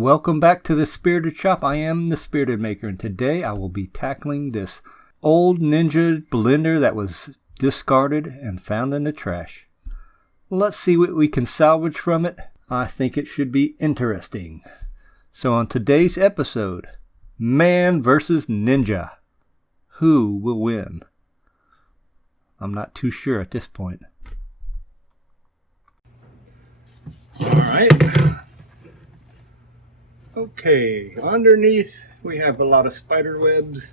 Welcome back to the Spirited Shop. I am the Spirited Maker, and today I will be tackling this old Ninja blender that was discarded and found in the trash. Let's see what we can salvage from it. I think it should be interesting. So on today's episode, Man versus Ninja. Who will win? I'm not too sure at this point. Alright. Okay, underneath we have a lot of spider webs.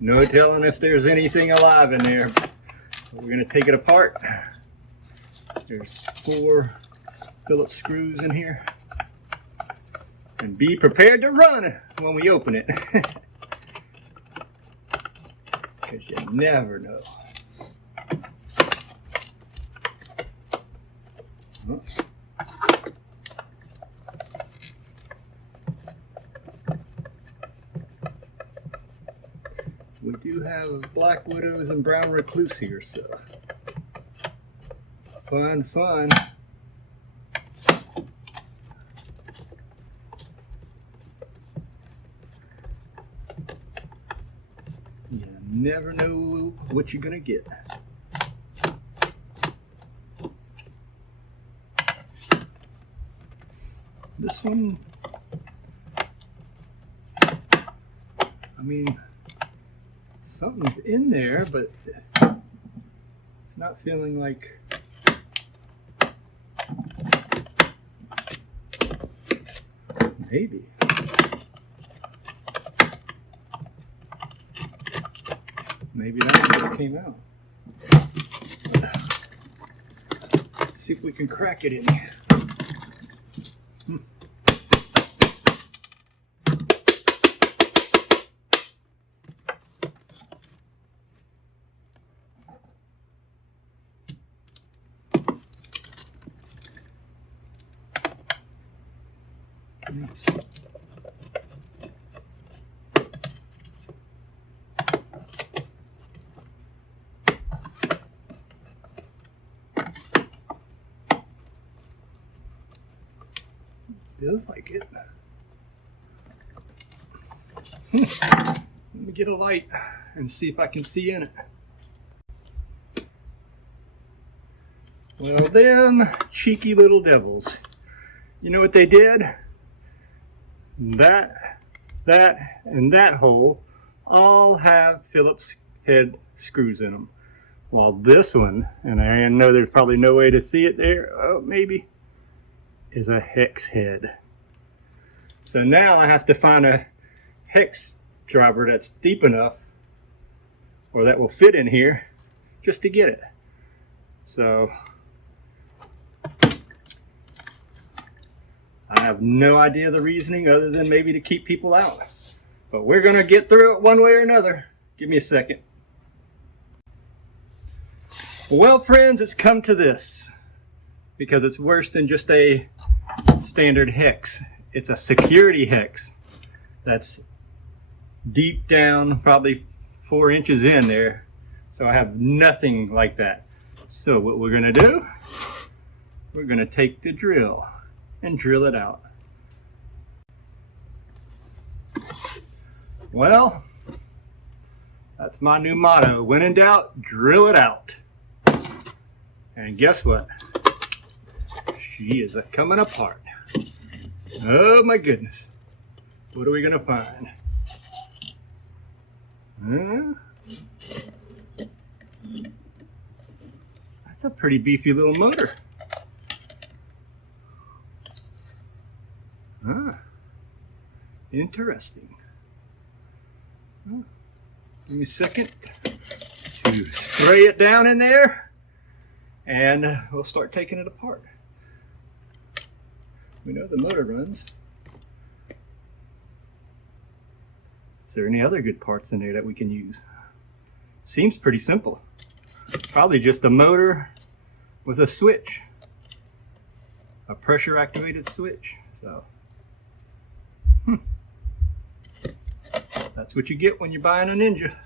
No telling if there's anything alive in there. We're going to take it apart. There's 4 Phillips screws in here. And be prepared to run when we open it. Because you never know. Oh. We do have black widows and brown recluse here, so fun. You never know what you're gonna get. This one, I mean, something's in there, but it's not feeling like maybe. Maybe that just came out. Let's see if we can crack it in here. Feels like it. Let me get a light and see if I can see in it. Well, them cheeky little devils. You know what they did? That, and that hole all have Phillips head screws in them. While this one, and I know there's probably no way to see it there, oh, maybe, is a hex head. So now I have to find a hex driver that's deep enough, or that will fit in here, just to get it. So I have no idea the reasoning other than maybe to keep people out. But we're going to get through it one way or another. Give me a second. Well, friends, it's come to this. Because it's worse than just a standard hex. It's a security hex. That's deep down, probably 4 inches in there. So I have nothing like that. So what we're going to do, we're going to take the drill and drill it out. Well, that's my new motto. When in doubt, drill it out. And guess what? She is coming apart. Oh my goodness. What are we gonna find? That's a pretty beefy little motor. Interesting. Give me a second to spray it down in there, and we'll start taking it apart. We know the motor runs. Is there any other good parts in there that we can use? Seems pretty simple. Probably just a motor with a switch. A pressure activated switch. So that's what you get when you're buying a Ninja.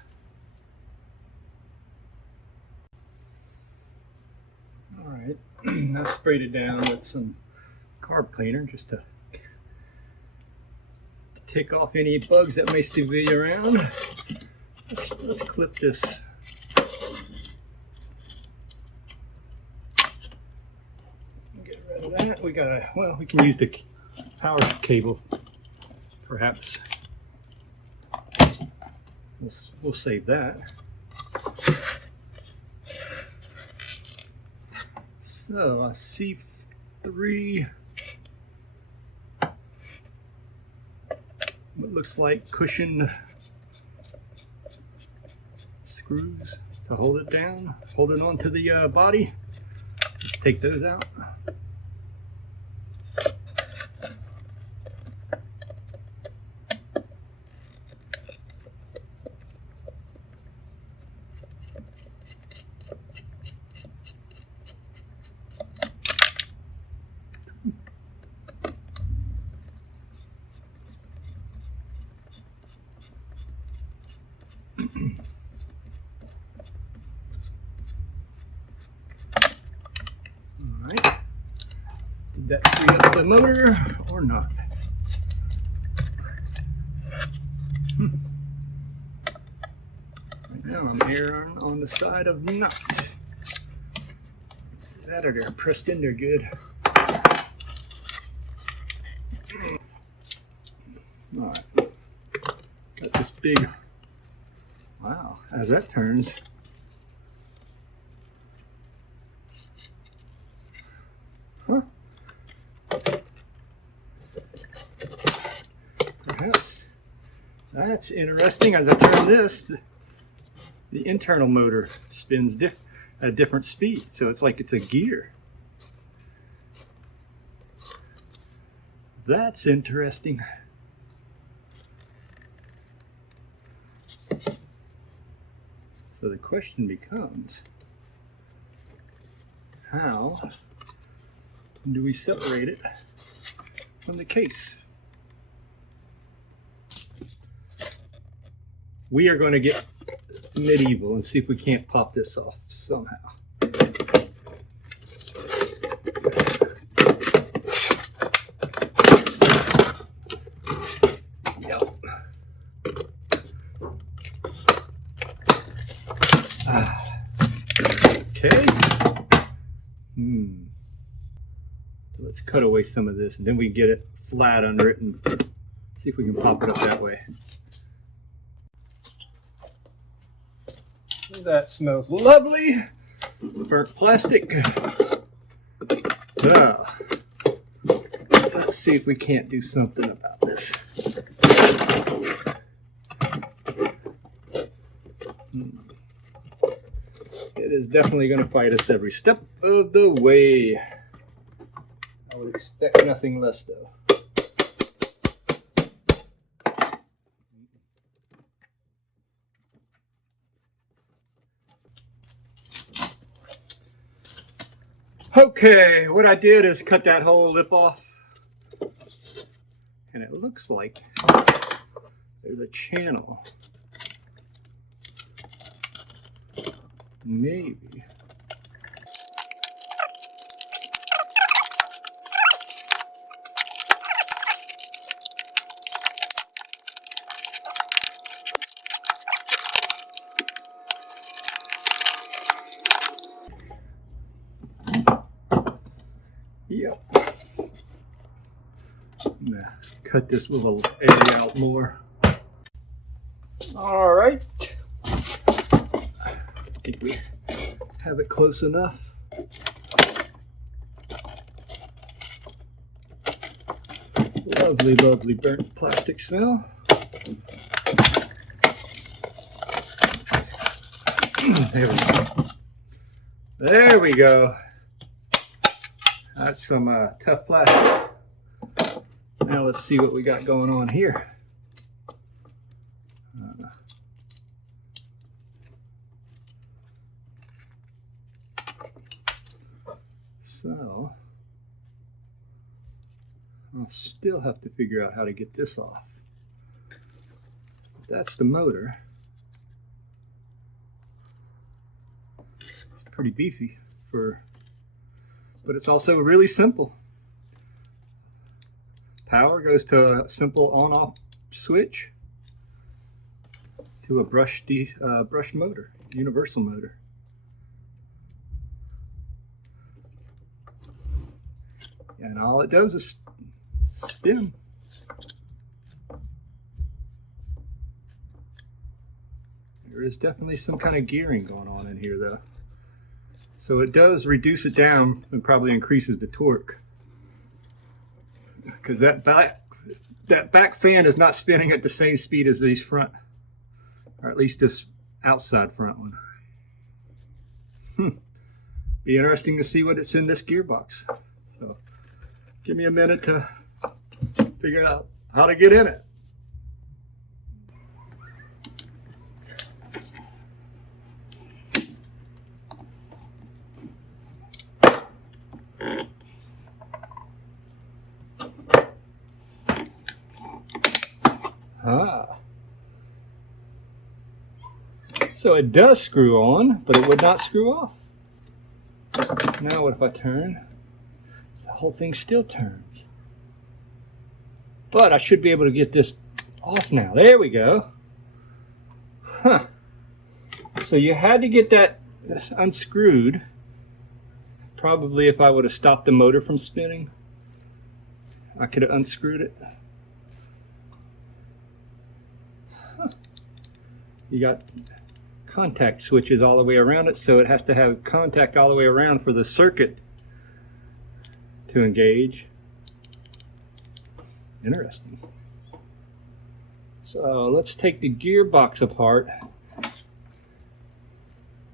Alright, I sprayed it down with some carb cleaner just to Take off any bugs that may still be around. Let's clip this. Get rid of that. We gotta, well, we can use the power cable, perhaps. We'll save that. So, I see 3 what looks like cushioned screws to hold it down, hold it onto the body. Let's take those out. Alright, did that free up the motor or not? Right now I'm erring on the side of not. That or they're pressed in there good. Alright, got this big, wow, as that turns. Huh. Perhaps that's interesting. As I turn this, the internal motor spins at a different speed, so it's like it's a gear. That's interesting. So the question becomes, how do we separate it from the case? We are going to get medieval and see if we can't pop this off somehow. Yep. Okay. Let's cut away some of this and then we can get it flat under it and see if we can pop it up that way. That smells lovely. Burnt plastic. Let's see if we can't do something about this. It is definitely going to fight us every step of the way. I would expect nothing less though. Okay, what I did is cut that whole lip off. And it looks like there's a channel. Maybe. Yep. I'm gonna cut this little area out more. All right. I think we have it close enough. Lovely, lovely burnt plastic smell. There we go. There we go. That's some tough plastic. Now let's see what we got going on here. So, I'll still have to figure out how to get this off. That's the motor. It's pretty beefy but it's also really simple. Power goes to a simple on-off switch to a brush motor, universal motor. And all it does is spin. There is definitely some kind of gearing going on in here though. So it does reduce it down and probably increases the torque. Because that back fan is not spinning at the same speed as these front, or at least this outside front one. Be interesting to see what it's in this gearbox. So give me a minute to figure out how to get in it. So it does screw on, but it would not screw off. Now what if I turn? The whole thing still turns. But I should be able to get this off now. There we go. Huh. So you had to get that unscrewed. Probably if I would have stopped the motor from spinning, I could have unscrewed it. Huh. You got contact switches all the way around it, so it has to have contact all the way around for the circuit to engage. Interesting. So let's take the gearbox apart.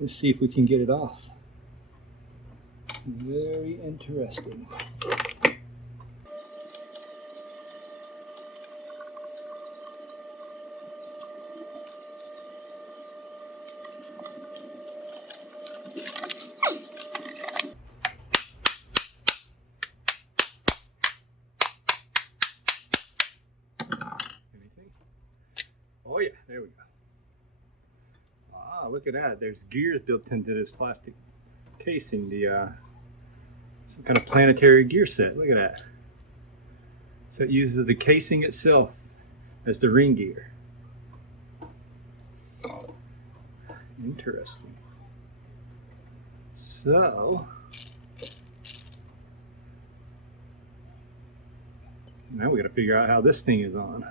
Let's see if we can get it off. Very interesting. Oh yeah, there we go. Ah, look at that. There's gears built into this plastic casing. The some kind of planetary gear set. Look at that. So it uses the casing itself as the ring gear. Interesting. So now we got to figure out how this thing is on.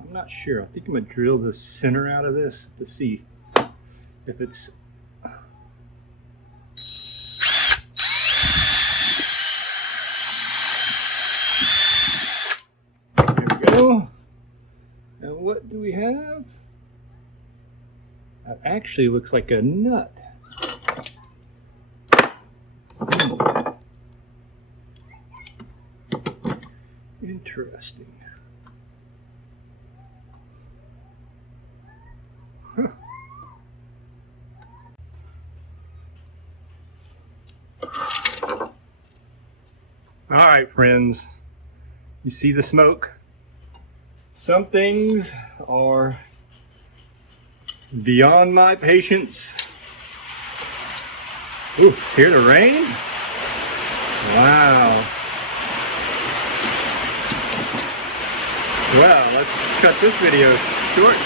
I'm not sure. I think I'm going to drill the center out of this to see if it's... There we go. Now what do we have? That actually looks like a nut. Interesting. Huh. All right, friends. You see the smoke? Some things are beyond my patience. Ooh, hear the rain? Wow. Well, let's cut this video short.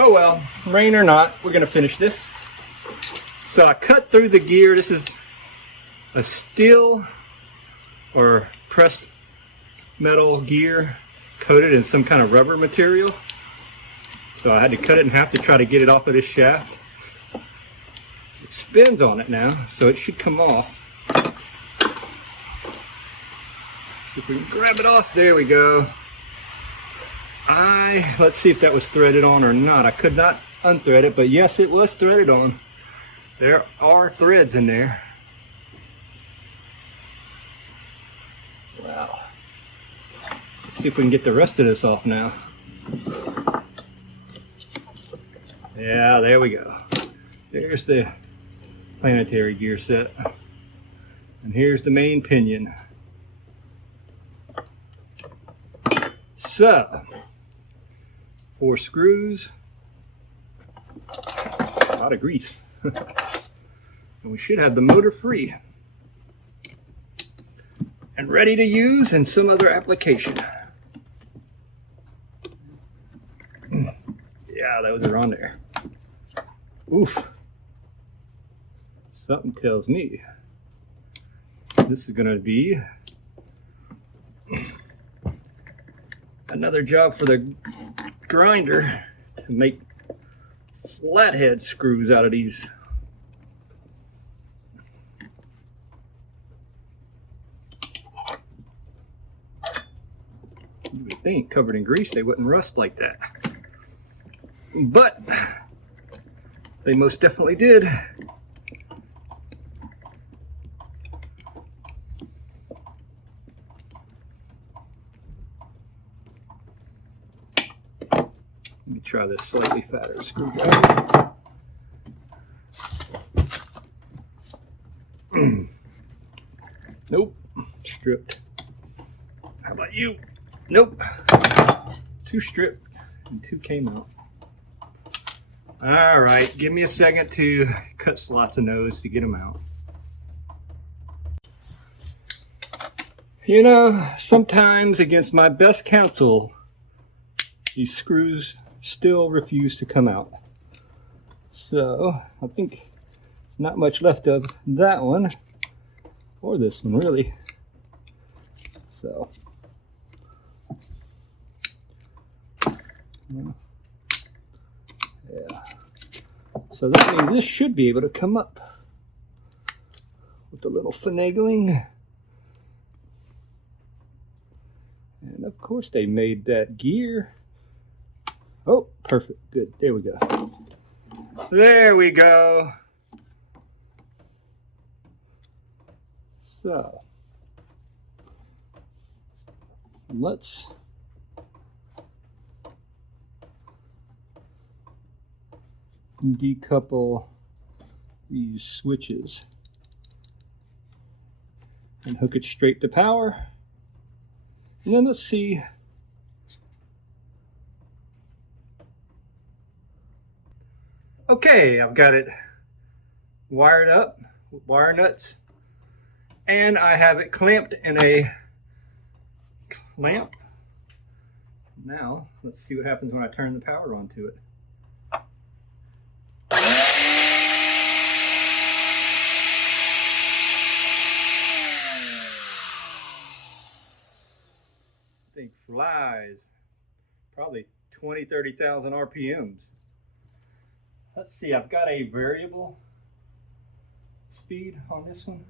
Oh well, rain or not, we're gonna finish this. So I cut through the gear. This is a steel or pressed metal gear coated in some kind of rubber material. So I had to cut it in half to try to get it off of this shaft. It spins on it now, so it should come off. See if we can grab it off. There we go. Let's see if that was threaded on or not. I could not unthread it, but yes, it was threaded on. There are threads in there. Wow. Let's see if we can get the rest of this off now. Yeah, there we go. There's the planetary gear set. And here's the main pinion. So, 4 screws, a lot of grease. And we should have the motor free. and ready to use in some other application. Yeah, those are on there. Oof. Something tells me this is going to be another job for the grinder to make flathead screws out of these. You would think covered in grease they wouldn't rust like that, but they most definitely did. Let me try this slightly fatter screwdriver. Nope, stripped. How about you? Nope. 2 stripped and 2 came out. All right, give me a second to cut slots of nose to get them out. You know, sometimes against my best counsel, these screws still refuse to come out. So I think not much left of that one or this one really. So yeah. So that means this should be able to come up with a little finagling. And of course they made that gear. Oh, perfect. Good. There we go. There we go. So let's decouple these switches and hook it straight to power. And then let's see. Okay, I've got it wired up with wire nuts, and I have it clamped in a clamp. Now, let's see what happens when I turn the power onto it. Thing flies, probably 20-30,000 RPMs. Let's see, I've got a variable speed on this one.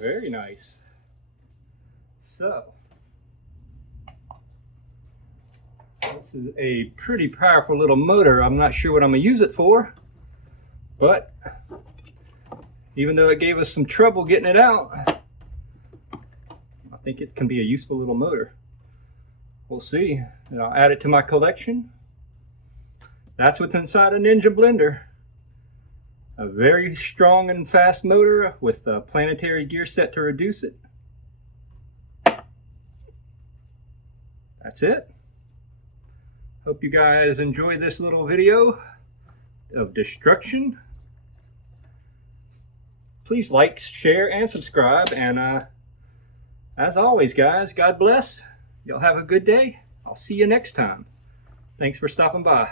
Very nice. So this is a pretty powerful little motor. I'm not sure what I'm going to use it for, but even though it gave us some trouble getting it out, I think it can be a useful little motor. We'll see. And I'll add it to my collection. That's what's inside a Ninja blender. A very strong and fast motor with a planetary gear set to reduce it. That's it. Hope you guys enjoyed this little video of destruction. Please like, share, and subscribe. And as always, guys, God bless. Y'all have a good day. I'll see you next time. Thanks for stopping by.